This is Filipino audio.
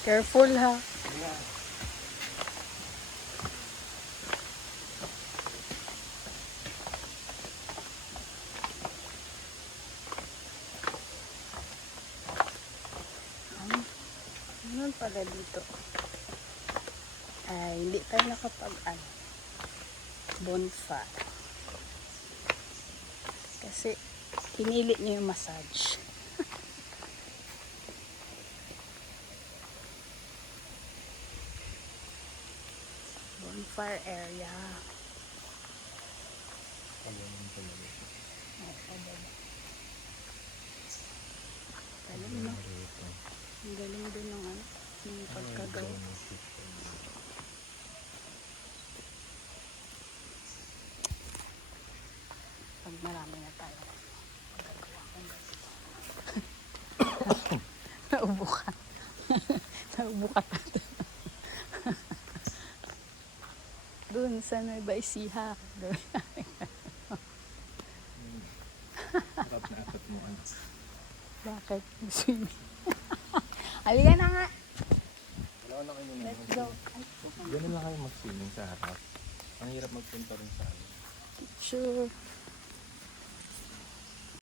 Careful ha. Ano pala dito? Ay, hindi tayo bonfire. Kasi, pinili niyo yung massage. Bonfire area. Galing, no? Ang galing din ng ano, yung pagkagawa. Pag marami na tayo. Naubo ka. Naubo ka tayo. Doon sa Nueva Ecija. Bakit? Swimming. Halika na nga. Wala na kayo Let's go. Ganun lang kayo mag-swimming sa harap. Ang hirap magpunta rin sa ano. Picture.